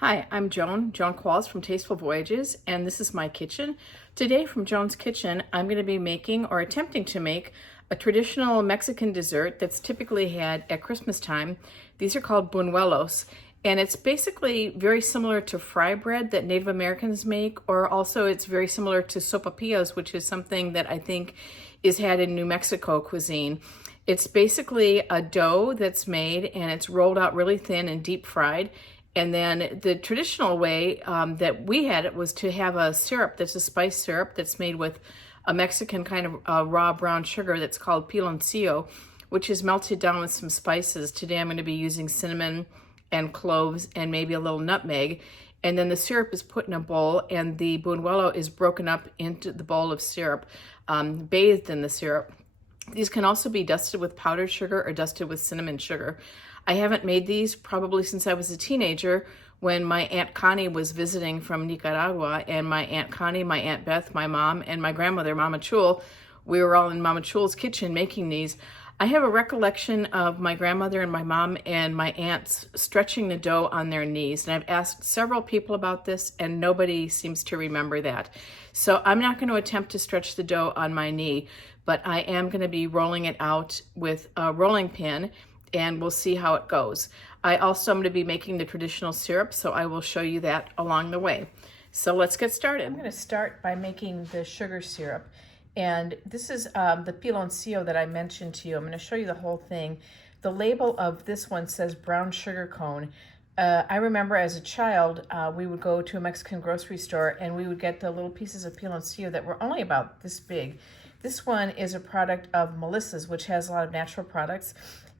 Hi, I'm Joan Qualls from Tasteful Voyages, and this is my kitchen. Today from Joan's Kitchen, I'm going to be making or attempting to make a traditional Mexican dessert that's typically had at Christmas time. These are called Buñuelos, and it's basically very similar to fry bread that Native Americans make, or also it's very similar to sopapillas, which is something that I think is had in New Mexico cuisine. It's basically a dough that's made and it's rolled out really thin and deep fried. And then the traditional way that we had it was to have a syrup that's a spice syrup that's made with a Mexican kind of raw brown sugar that's called piloncillo, which is melted down with some spices. Today I'm going to be using cinnamon and cloves and maybe a little nutmeg. And then the syrup is put in a bowl and the buñuelo is broken up into the bowl of syrup, bathed in the syrup. These can also be dusted with powdered sugar or dusted with cinnamon sugar. I haven't made these probably since I was a teenager when my Aunt Connie was visiting from Nicaragua, and my Aunt Connie, my Aunt Beth, my mom, and my grandmother, Mama Chul, we were all in Mama Chul's kitchen making these. I have a recollection of my grandmother and my mom and my aunts stretching the dough on their knees, and I've asked several people about this and nobody seems to remember that. So I'm not going to attempt to stretch the dough on my knee, but I am going to be rolling it out with a rolling pin and we'll see how it goes. I also am going to be making the traditional syrup, so I will show you that along the way. So let's get started. I'm going to start by making the sugar syrup. And this is the piloncillo that I mentioned to you. I'm going to show you the whole thing. The label of this one says brown sugar cone. I remember as a child, we would go to a Mexican grocery store and we would get the little pieces of piloncillo that were only about this big. This one is a product of Melissa's, which has a lot of natural products.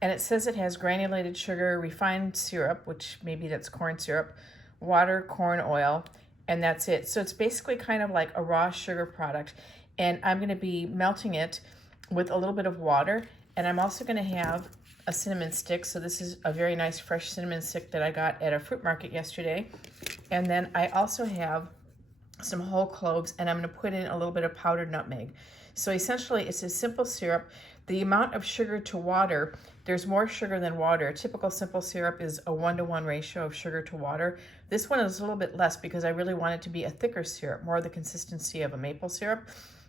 And it says it has granulated sugar, refined syrup, which maybe that's corn syrup, water, corn oil, and that's it. So it's basically kind of like a raw sugar product. And I'm going to be melting it with a little bit of water. And I'm also going to have a cinnamon stick. So this is a very nice fresh cinnamon stick that I got at a fruit market yesterday. And then I also have some whole cloves, and I'm going to put in a little bit of powdered nutmeg. So essentially it's a simple syrup. The amount of sugar to water, there's more sugar than water. A typical simple syrup is a 1-to-1 ratio of sugar to water. This one is a little bit less because I really want it to be a thicker syrup, more the consistency of a maple syrup.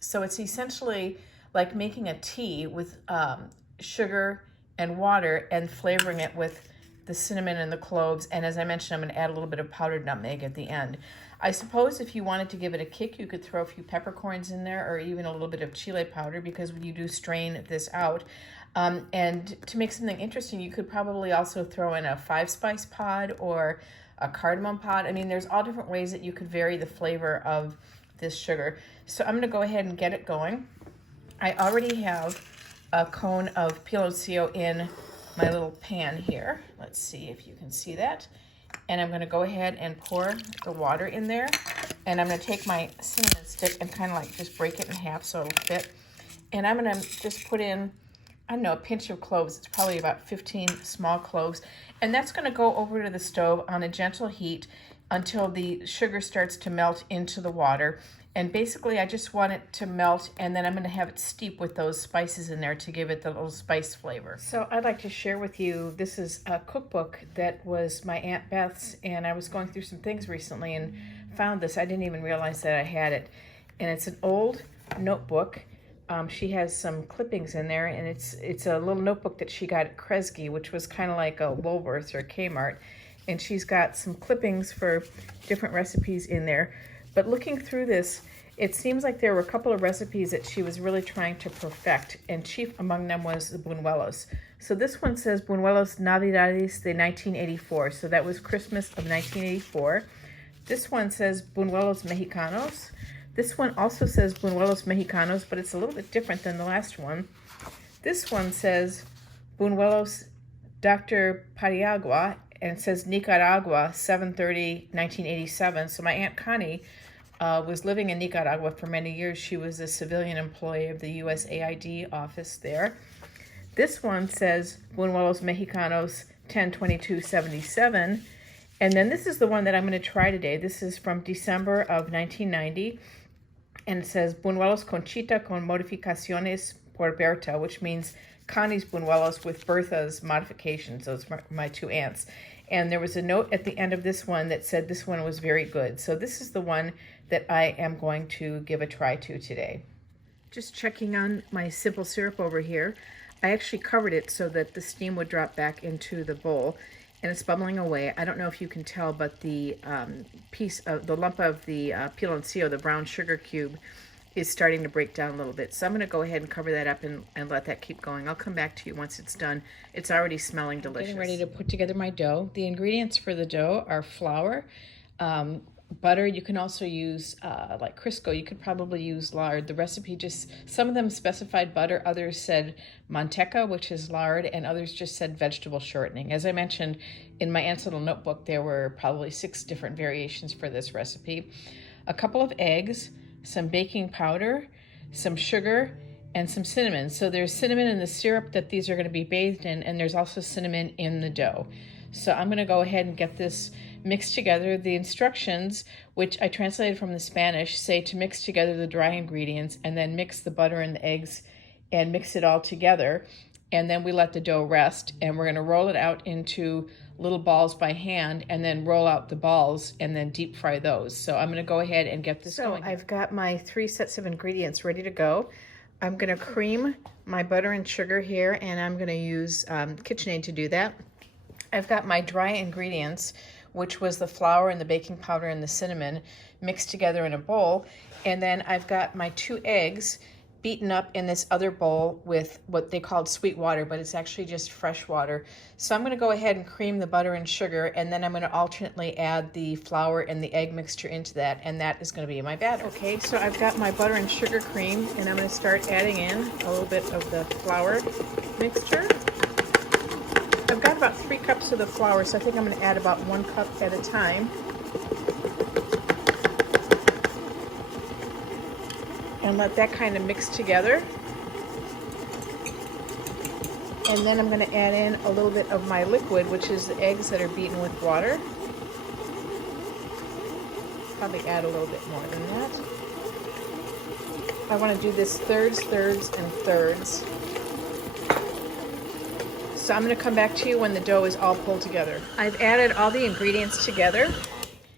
So it's essentially like making a tea with sugar and water and flavoring it with the cinnamon and the cloves. And as I mentioned, I'm going to add a little bit of powdered nutmeg at the end. I suppose if you wanted to give it a kick, you could throw a few peppercorns in there or even a little bit of chile powder because you do strain this out. And to make something interesting, you could probably also throw in a 5-spice pod or a cardamom pod. I mean, there's all different ways that you could vary the flavor of this sugar. So I'm going to go ahead and get it going. I already have a cone of piloncillo in my little pan here. Let's see if you can see that. And I'm going to go ahead and pour the water in there. And I'm going to take my cinnamon stick and kind of like just break it in half so it'll fit. And I'm going to just put in, I don't know, a pinch of cloves. It's probably about 15 small cloves. And that's going to go over to the stove on a gentle heat until the sugar starts to melt into the water. And basically I just want it to melt, and then I'm going to have it steep with those spices in there to give it the little spice flavor. So I'd like to share with you, this is a cookbook that was my Aunt Beth's, and I was going through some things recently and found this. I didn't even realize that I had it. And it's an old notebook. She has some clippings in there, and it's a little notebook that she got at Kresge, which was kind of like a Woolworths or Kmart. And she's got some clippings for different recipes in there. But looking through this, it seems like there were a couple of recipes that she was really trying to perfect, and chief among them was the Buñuelos. So this one says Buñuelos Navidades de 1984, so that was Christmas of 1984. This one says Buñuelos Mexicanos. This one also says Buñuelos Mexicanos, but it's a little bit different than the last one. This one says Buñuelos Dr. Pariagua, and it says Nicaragua, 7/30/1987. So my Aunt Connie was living in Nicaragua for many years. She was a civilian employee of the USAID office there. This one says Buñuelos Mexicanos, 10/22/77. And then this is the one that I'm going to try today. This is from December of 1990. And it says Buñuelos Conchita con modificaciones por Berta, which means Connie's Buñuelos with Bertha's modifications. Those are my two aunts. And there was a note at the end of this one that said this one was very good. So this is the one that I am going to give a try to today. Just checking on my simple syrup over here. I actually covered it so that the steam would drop back into the bowl, and it's bubbling away. I don't know if you can tell, but the lump of the piloncillo, the brown sugar cube, is starting to break down a little bit. So I'm going to go ahead and cover that up and let that keep going. I'll come back to you once it's done. It's already smelling delicious. Getting ready to put together my dough. The ingredients for the dough are flour, butter. You can also use like Crisco. You could probably use lard. The recipe just, some of them specified butter, others said manteca, which is lard, and others just said vegetable shortening. As I mentioned in my Aunt's little notebook, there were probably 6 different variations for this recipe. A couple of eggs, some baking powder, some sugar, and some cinnamon. So there's cinnamon in the syrup that these are going to be bathed in, and there's also cinnamon in the dough. So I'm going to go ahead and get this mixed together. The instructions, which I translated from the Spanish, say to mix together the dry ingredients and then mix the butter and the eggs and mix it all together. And then we let the dough rest, and we're going to roll it out into little balls by hand and then roll out the balls and then deep fry those. So I'm going to go ahead and get this going. So I've got my 3 sets of ingredients ready to go. I'm going to cream my butter and sugar here, and I'm going to use KitchenAid to do that. I've got my dry ingredients, which was the flour and the baking powder and the cinnamon, mixed together in a bowl. And then I've got my 2 eggs beaten up in this other bowl with what they called sweet water, but it's actually just fresh water. So I'm going to go ahead and cream the butter and sugar, and then I'm going to alternately add the flour and the egg mixture into that, and that is going to be my batter. Okay, so I've got my butter and sugar cream, and I'm going to start adding in a little bit of the flour mixture. I've got about 3 cups of the flour, so I think I'm going to add about 1 cup at a time. And let that kind of mix together. And then I'm going to add in a little bit of my liquid, which is the eggs that are beaten with water. Probably add a little bit more than that. I want to do this thirds, thirds, and thirds. So I'm going to come back to you when the dough is all pulled together. I've added all the ingredients together.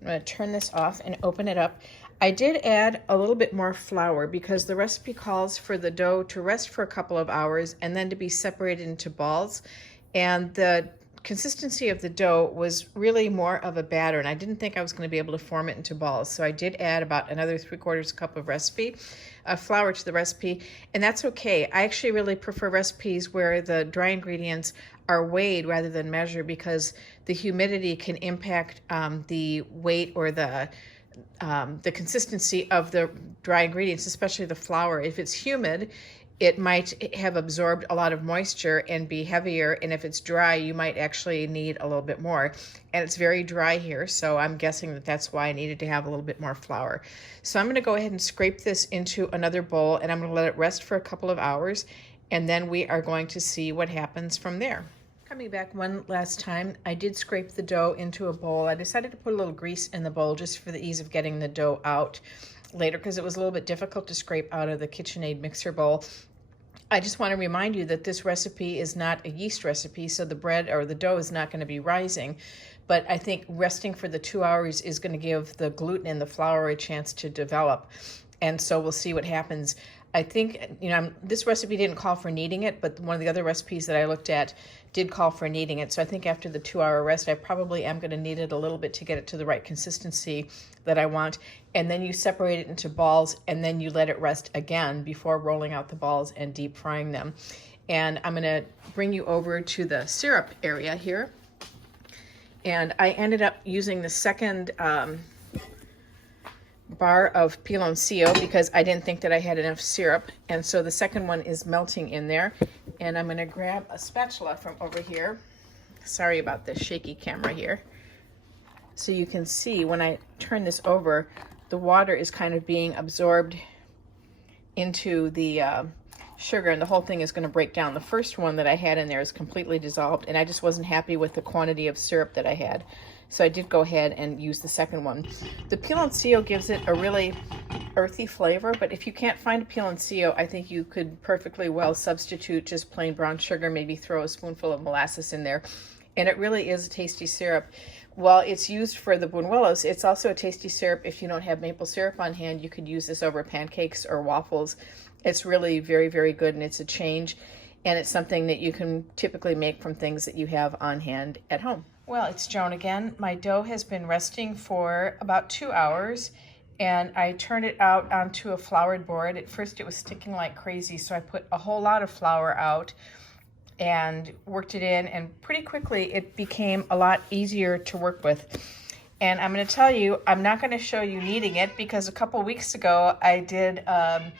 I'm going to turn this off and open it up. I did add a little bit more flour because the recipe calls for the dough to rest for a couple of hours and then to be separated into balls. And the consistency of the dough was really more of a batter, and I didn't think I was going to be able to form it into balls. So I did add about another 3/4 cup of flour to the recipe, and that's okay. I actually really prefer recipes where the dry ingredients are weighed rather than measured, because the humidity can impact the weight or the consistency of the dry ingredients, especially the flour. If it's humid, it might have absorbed a lot of moisture and be heavier, and if it's dry, you might actually need a little bit more. And it's very dry here, so I'm guessing that that's why I needed to have a little bit more flour. So I'm going to go ahead and scrape this into another bowl, and I'm going to let it rest for a couple of hours, and then we are going to see what happens from there. Coming back one last time, I did scrape the dough into a bowl. I decided to put a little grease in the bowl just for the ease of getting the dough out later, because it was a little bit difficult to scrape out of the KitchenAid mixer bowl. I just want to remind you that this recipe is not a yeast recipe, so the bread or the dough is not going to be rising. But I think resting for the 2 hours is going to give the gluten in the flour a chance to develop. And so we'll see what happens. I think, this recipe didn't call for kneading it, but one of the other recipes that I looked at did call for kneading it. So I think after the 2-hour rest, I probably am going to knead it a little bit to get it to the right consistency that I want. And then you separate it into balls, and then you let it rest again before rolling out the balls and deep frying them. And I'm going to bring you over to the syrup area here. And I ended up using the second bar of piloncillo because I didn't think that I had enough syrup, and so the second one is melting in there. And I'm going to grab a spatula from over here. Sorry about the shaky camera here. So you can see when I turn this over, the water is kind of being absorbed into the sugar, and the whole thing is going to break down. The first one that I had in there is completely dissolved, and I just wasn't happy with the quantity of syrup that I had. So I did go ahead and use the second one. The piloncillo gives it a really earthy flavor, but if you can't find a piloncillo, I think you could perfectly well substitute just plain brown sugar, maybe throw a spoonful of molasses in there, and it really is a tasty syrup. While it's used for the Buñuelos, it's also a tasty syrup. If you don't have maple syrup on hand, you could use this over pancakes or waffles. It's really very, very good, and it's a change, and it's something that you can typically make from things that you have on hand at home. Well, it's Joan again. My dough has been resting for about 2 hours, and I turned it out onto a floured board. At first it was sticking like crazy, so I put a whole lot of flour out and worked it in, and pretty quickly it became a lot easier to work with. And I'm going to tell you, I'm not going to show you kneading it, because a couple weeks ago I did a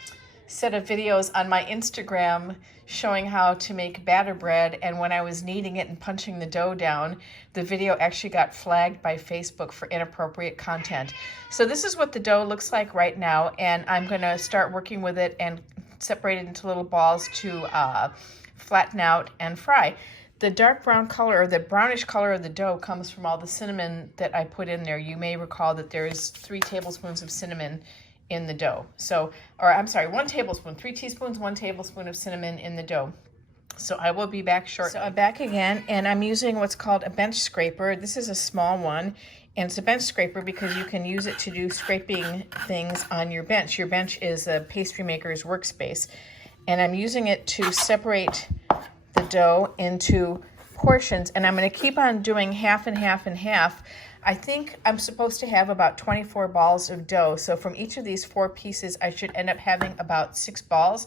set of videos on my Instagram showing how to make batter bread, and when I was kneading it and punching the dough down, the video actually got flagged by Facebook for inappropriate content. So this is what the dough looks like right now, and I'm going to start working with it and separate it into little balls to flatten out and fry. The dark brown color, or the brownish color of the dough, comes from all the cinnamon that I put in there. You may recall that there is 3 tablespoons of cinnamon in the dough. So, or I'm sorry, 1 tablespoon, 3 teaspoons, 1 tablespoon of cinnamon in the dough. So I will be back shortly. So I'm back again, and I'm using what's called a bench scraper. This is a small one, and it's a bench scraper because you can use it to do scraping things on your bench. Your bench is a pastry maker's workspace. And I'm using it to separate the dough into portions, and I'm going to keep on doing half and half and half. I think I'm supposed to have about 24 balls of dough, so from each of these 4 pieces I should end up having about 6 balls,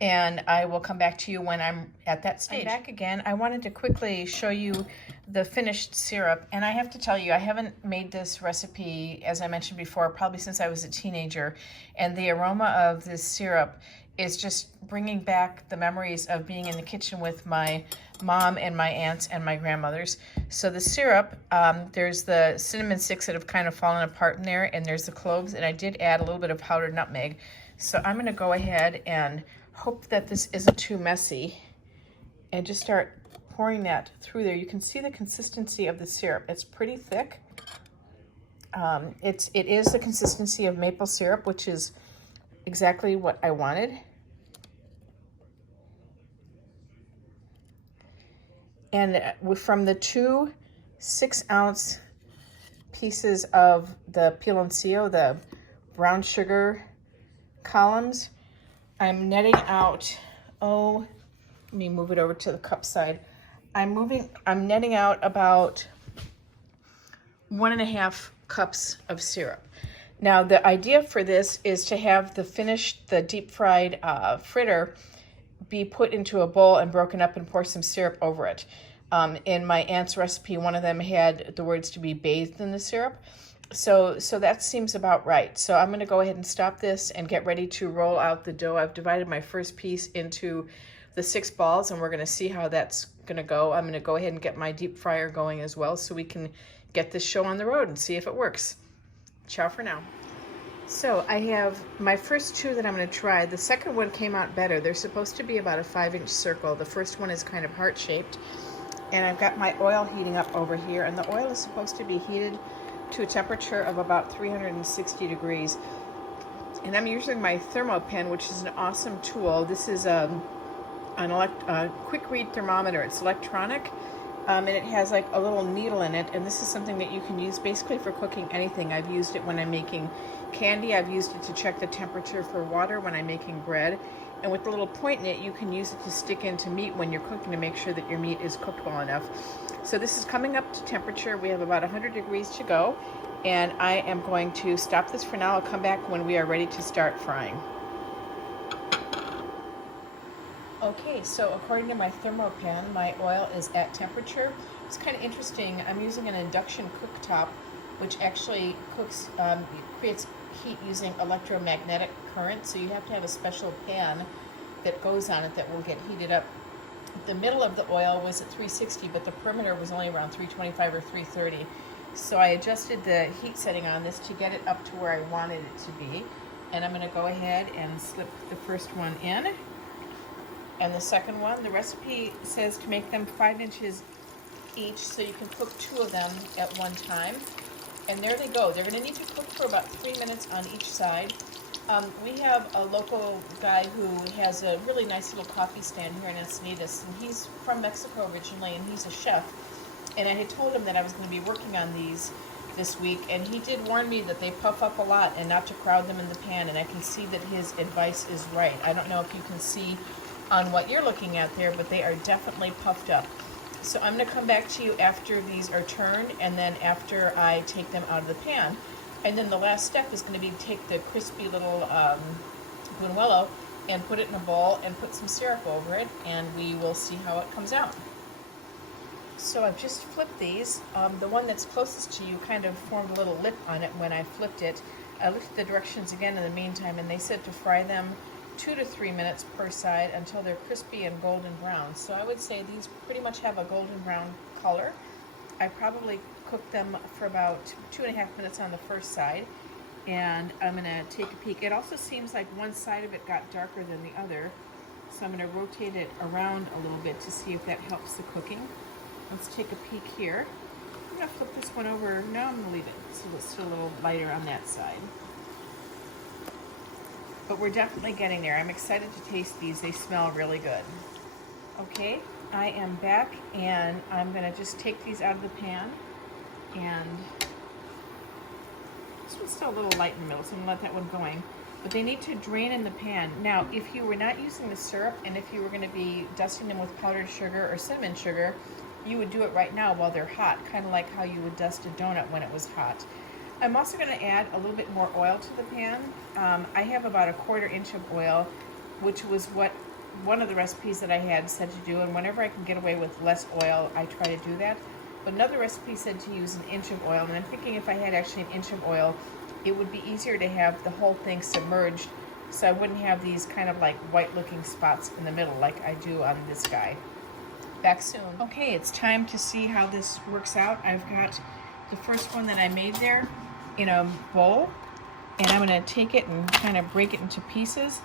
and I will come back to you when I'm at that stage. I'm back again. I wanted to quickly show you the finished syrup, and I have to tell you, I haven't made this recipe, as I mentioned before, probably since I was a teenager, and the aroma of this syrup is just bringing back the memories of being in the kitchen with my mom and my aunts and my grandmothers. So the syrup, there's the cinnamon sticks that have kind of fallen apart in there, and there's the cloves, and I did add a little bit of powdered nutmeg. So I'm going to go ahead and hope that this isn't too messy and just start pouring that through there. You can see the consistency of the syrup. It's pretty thick. It is the consistency of maple syrup, which is exactly what I wanted. And from the 2 6-ounce pieces of the piloncillo, the brown sugar columns, I'm netting out, let me move it over to the cup side. I'm netting out about 1.5 cups of syrup. Now, the idea for this is to have the deep fried fritter be put into a bowl and broken up and pour some syrup over it. In my aunt's recipe, one of them had the words to be bathed in the syrup. So that seems about right. So I'm going to go ahead and stop this and get ready to roll out the dough. I've divided my first piece into the 6 balls, and we're going to see how that's going to go. I'm going to go ahead and get my deep fryer going as well so we can get this show on the road and see if it works. Ciao for now. So I have my first 2 that I'm going to try. The second one came out better. They're supposed to be about a 5-inch circle. The first one is kind of heart-shaped. And I've got my oil heating up over here. And the oil is supposed to be heated to a temperature of about 360 degrees. And I'm using my thermopen, which is an awesome tool. This is a quick read thermometer. It's electronic. And it has like a little needle in it, and this is something that you can use basically for cooking anything. I've used it when I'm making candy. I've used it to check the temperature for water when I'm making bread. And with the little point in it, you can use it to stick into meat when you're cooking to make sure that your meat is cooked well enough. So this is coming up to temperature. We have about 100 degrees to go, and I am going to stop this for now. I'll come back when we are ready to start frying. Okay, so according to my thermopan, my oil is at temperature. It's kind of interesting. I'm using an induction cooktop, which actually creates heat using electromagnetic current. So you have to have a special pan that goes on it that will get heated up. The middle of the oil was at 360, but the perimeter was only around 325 or 330. So I adjusted the heat setting on this to get it up to where I wanted it to be. And I'm going to go ahead and slip the first one in. And the second one, the recipe says to make them 5 inches each, so you can cook 2 of them at one time. And there they go. They're going to need to cook for about 3 minutes on each side. We have a local guy who has a really nice little coffee stand here in Encinitas, and he's from Mexico originally, and he's a chef. And I had told him that I was going to be working on these this week, and he did warn me that they puff up a lot and not to crowd them in the pan, and I can see that his advice is right. I don't know if you can see on what you're looking at there, but they are definitely puffed up. So I'm going to come back to you after these are turned, and then after I take them out of the pan. And then the last step is going to be to take the crispy little Buñuelo and put it in a bowl and put some syrup over it, and we will see how it comes out. So I've just flipped these. The one that's closest to you kind of formed a little lip on it when I flipped it. I looked at the directions again in the meantime, and they said to fry them 2 to 3 minutes per side until they're crispy and golden brown. So I would say these pretty much have a golden brown color. I probably cooked them for about 2.5 minutes on the first side, and I'm going to take a peek. It also seems like one side of it got darker than the other, so I'm going to rotate it around a little bit to see if that helps the cooking. Let's take a peek here. I'm going to flip this one over. No, I'm going to leave it so it's still a little lighter on that side. But we're definitely getting there. I'm excited to taste these. They smell really good. Okay, I am back, and I'm going to just take these out of the pan. And this one's still a little light in the middle, so I'm going to let that one going. But they need to drain in the pan. Now, if you were not using the syrup, and if you were going to be dusting them with powdered sugar or cinnamon sugar, you would do it right now while they're hot, kind of like how you would dust a donut when it was hot. I'm also going to add a little bit more oil to the pan. I have about a 1/4 inch of oil, which was what one of the recipes that I had said to do, and whenever I can get away with less oil, I try to do that. But another recipe said to use 1 inch of oil, and I'm thinking if I had actually 1 inch of oil, it would be easier to have the whole thing submerged, so I wouldn't have these kind of like white looking spots in the middle like I do on this guy. Back soon. Okay, it's time to see how this works out. I've got the first one that I made there in a bowl, and I'm going to take it and kind of break it into pieces,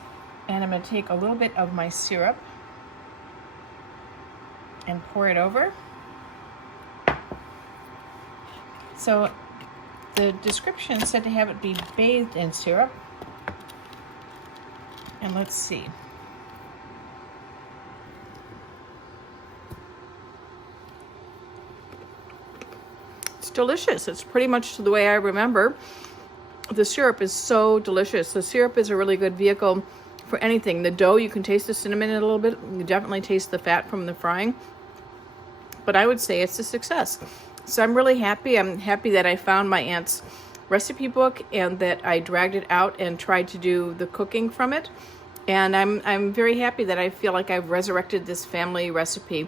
and I'm going to take a little bit of my syrup and pour it over. So the description said to have it be bathed in syrup, and let's see. It's delicious. It's pretty much the way I remember. The syrup is so delicious. The syrup is a really good vehicle for anything. The dough, you can taste the cinnamon in it a little bit. You definitely taste the fat from the frying. But I would say it's a success. So I'm really happy. I'm happy that I found my aunt's recipe book and that I dragged it out and tried to do the cooking from it. And I'm very happy that I feel like I've resurrected this family recipe.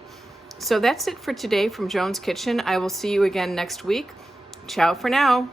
So that's it for today from Joan's Kitchen. I will see you again next week. Ciao for now.